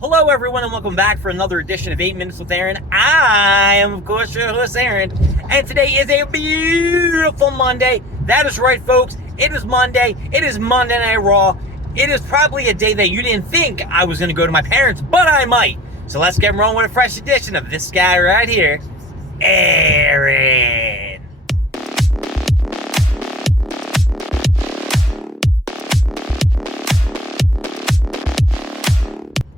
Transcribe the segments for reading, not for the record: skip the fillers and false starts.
Hello, everyone, and welcome back for another edition of 8 Minutes with Aaron. I am, of course, your host, Aaron, and today is a beautiful Monday. That is right, folks. It is Monday. It is Monday Night Raw. It is probably a day that you didn't think I was going to go to my parents', but I might. So let's get rolling with a fresh edition of this guy right here, Aaron.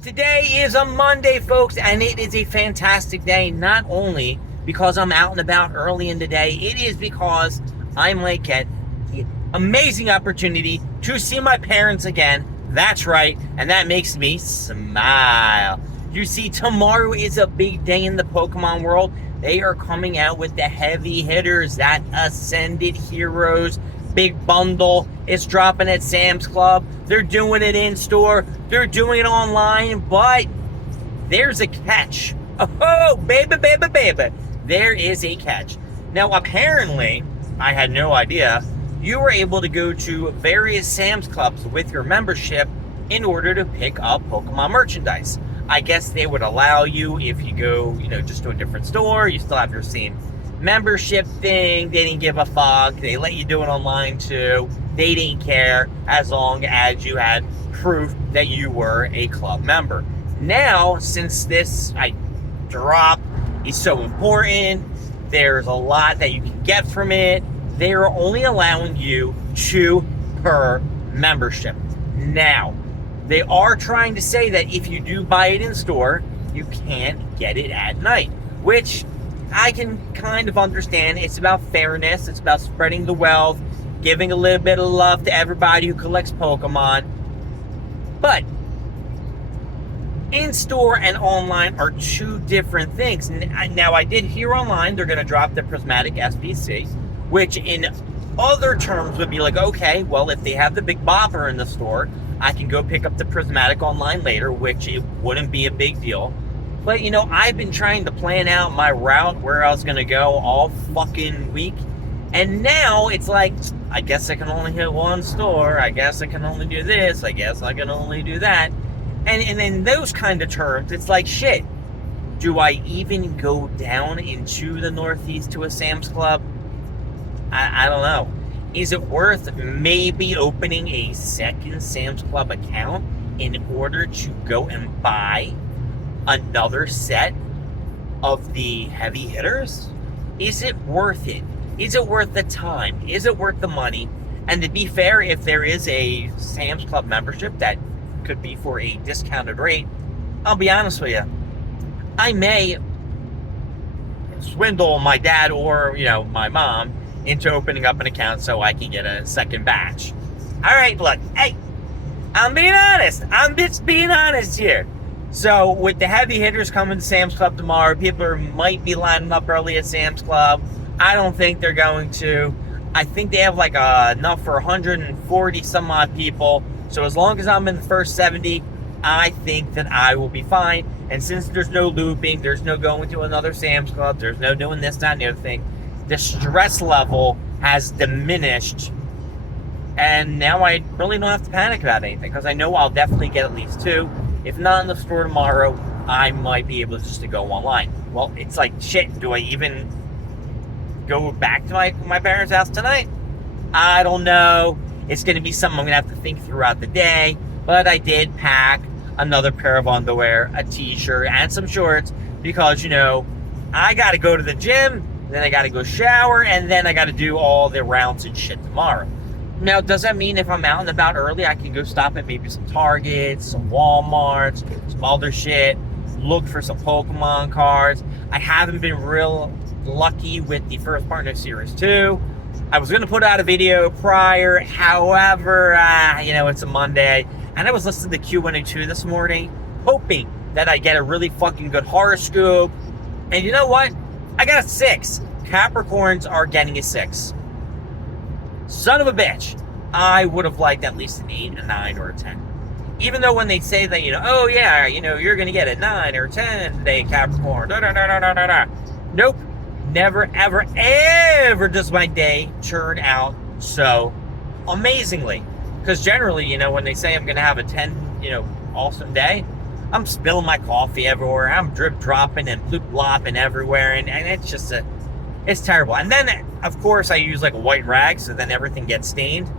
Today is a Monday, folks, and it is a fantastic day, not only because I'm out and about early in the day, it is because I might get the amazing opportunity to see my parents again. That's right, and that makes me smile. You see, tomorrow is a big day in the Pokemon world. They are coming out with the heavy hitters, that Ascended Heroes big bundle. It's dropping at Sam's Club. They're doing it in store. They're doing it online, but there's a catch. Oh, baby. There is a catch. Now, apparently, I had no idea, you were able to go to various Sam's Clubs with your membership in order to pick up Pokemon merchandise. I guess they would allow you if you go, just to a different store. You still have your same membership thing. They didn't give a fuck. They let you do it online too. They didn't care as long as you had proof that you were a club member. Now, since this drop is so important, there's a lot that you can get from it. They are only allowing you 2 per membership. Now, they are trying to say that if you do buy it in store, you can't get it at night, which I can kind of understand. It's about fairness. It's about spreading the wealth, giving a little bit of love to everybody who collects Pokemon. But in-store and online are 2 different things. Now, I did hear online they're going to drop the Prismatic SBC, which in other terms would be like, okay, well, if they have the Big Bopper in the store, I can go pick up the Prismatic online later, which it wouldn't be a big deal. But, I've been trying to plan out my route where I was going to go all fucking week. And now it's like, I guess I can only hit one store. I guess I can only do this. I guess I can only do that. And in those kind of terms, it's like, shit, do I even go down into the Northeast to a Sam's Club? I don't know. Is it worth maybe opening a second Sam's Club account in order to go and buy another set of the heavy hitters? Is it worth it? Is it worth the time? Is it worth the money? And to be fair, if there is a Sam's Club membership that could be for a discounted rate, I'll be honest with you, I may swindle my dad or, my mom into opening up an account so I can get a second batch. All right, look, hey, I'm being honest. I'm just being honest here. So, with the heavy hitters coming to Sam's Club tomorrow, people might be lining up early at Sam's Club. I don't think they're going to. I think they have enough for 140 some odd people. So, as long as I'm in the first 70, I think that I will be fine. And since there's no looping, there's no going to another Sam's Club, there's no doing this, that, and the other thing, the stress level has diminished. And now I really don't have to panic about anything because I know I'll definitely get at least 2. If not in the store tomorrow, I might be able just to go online. Well, it's like, shit, do I even go back to my parents' house tonight? I don't know. It's going to be something I'm going to have to think throughout the day. But I did pack another pair of underwear, a t-shirt, and some shorts because, I got to go to the gym, then I got to go shower, and then I got to do all the rounds and shit tomorrow. Now, does that mean if I'm out and about early, I can go stop at maybe some Targets, some Walmarts, some other shit, look for some Pokemon cards? I haven't been real lucky with the First Partner Series 2. I was going to put out a video prior, however, it's a Monday, and I was listening to Q102 this morning, hoping that I get a really fucking good horoscope, and you know what? I got a 6. Capricorns are getting a 6. Son of a bitch. I would have liked at least an 8, a 9, or a 10. Even though when they say that, you're going to get a 9 or 10 today, Capricorn. Nope. Never, ever, ever does my day turn out so amazingly. Because generally, when they say I'm going to have a 10, awesome day, I'm spilling my coffee everywhere. I'm drip dropping and bloop blopping everywhere, and it's just it's terrible. And then, of course, I use like a white rag, so then everything gets stained.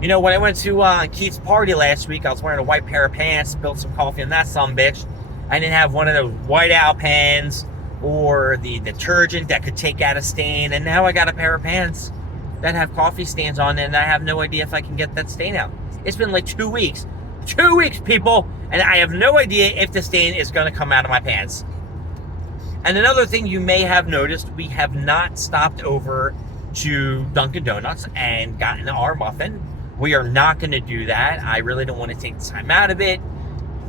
You know, when I went to Keith's party last week, I was wearing a white pair of pants, spilled some coffee on that sumbitch. I didn't have one of those white out pens or the detergent that could take out a stain, and now I got a pair of pants that have coffee stains on it, and I have no idea if I can get that stain out. It's been like 2 weeks. 2 weeks, people, and I have no idea if the stain is going to come out of my pants. And another thing you may have noticed, we have not stopped over to Dunkin' Donuts and gotten our muffin. We are not going to do that. I really don't want to take the time out of it.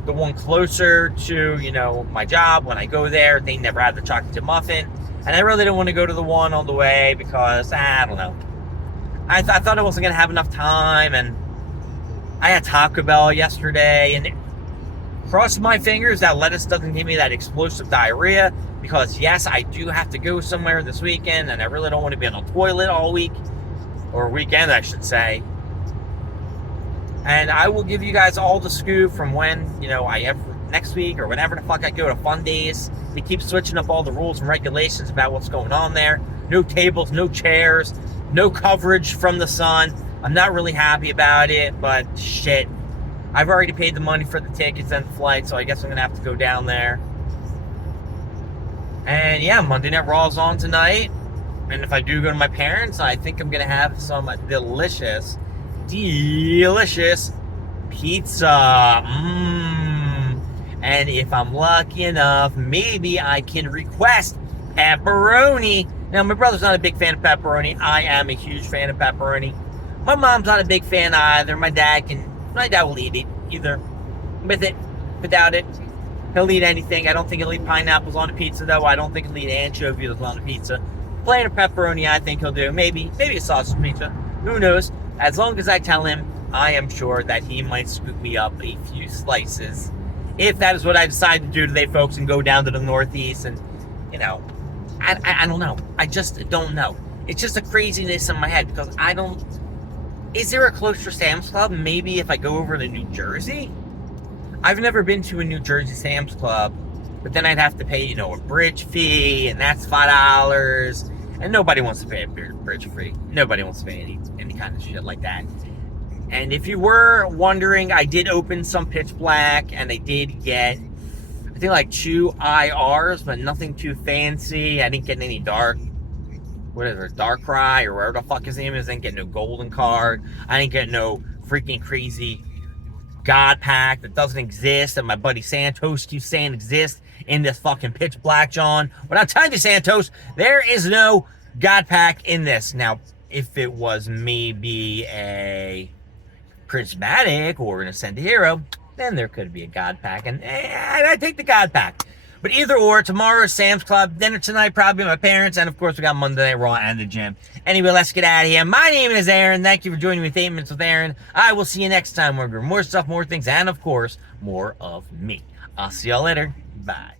The one closer to, you know, my job, when I go there, they never have the chocolate chip muffin. And I really don't want to go to the one on the way because, I don't know. I thought I wasn't going to have enough time, and I had Taco Bell yesterday, and cross my fingers that lettuce doesn't give me that explosive diarrhea, because yes, I do have to go somewhere this weekend, and I really don't want to be on the toilet all week, or weekend, I should say. And I will give you guys all the scoop from when, you know, next week or whenever the fuck I go to Fun Days. They keep switching up all the rules and regulations about what's going on there. No tables, no chairs, no coverage from the sun. I'm not really happy about it, but shit. I've already paid the money for the tickets and the flight, so I guess I'm going to have to go down there. And yeah, Monday Night Raw is on tonight. And if I do go to my parents, I think I'm going to have some delicious pizza. And if I'm lucky enough, maybe I can request pepperoni. Now, my brother's not a big fan of pepperoni. I am a huge fan of pepperoni. My mom's not a big fan either. My dad will eat it, either with it, without it. He'll eat anything. I don't think he'll eat pineapples on a pizza, though. I don't think he'll eat anchovies on a pizza. Plain of pepperoni, I think he'll do. Maybe a sausage pizza. Who knows? As long as I tell him, I am sure that he might scoop me up a few slices. If that is what I decide to do today, folks, and go down to the Northeast, and, you know, I don't know. I just don't know. It's just a craziness in my head, because is there a closer Sam's Club? Maybe if I go over to New Jersey? I've never been to a New Jersey Sam's Club, but then I'd have to pay, you know, a bridge fee, and that's $5. And nobody wants to pay a bridge fee. Nobody wants to pay any kind of shit like that. And if you were wondering, I did open some Pitch Black, and I did get, I think, like 2 IRs, but nothing too fancy. I didn't get any Dark Cry, or whatever the fuck his name is. I didn't get no golden card. I didn't get no freaking crazy God Pack that doesn't exist, and my buddy Santos keeps saying exists in this fucking Pitch Black, John. But I'm telling you, Santos, there is no God Pack in this. Now, if it was maybe a Prismatic or an Ascended Hero, then there could be a God Pack, and I take the God Pack. But either or, tomorrow is Sam's Club, dinner tonight probably my parents, and of course we got Monday Night Raw and the gym. Anyway, let's get out of here. My name is Aaron. Thank you for joining me with 8 Minutes with Aaron. I will see you next time where we're more stuff, more things, and of course, more of me. I'll see y'all later. Bye.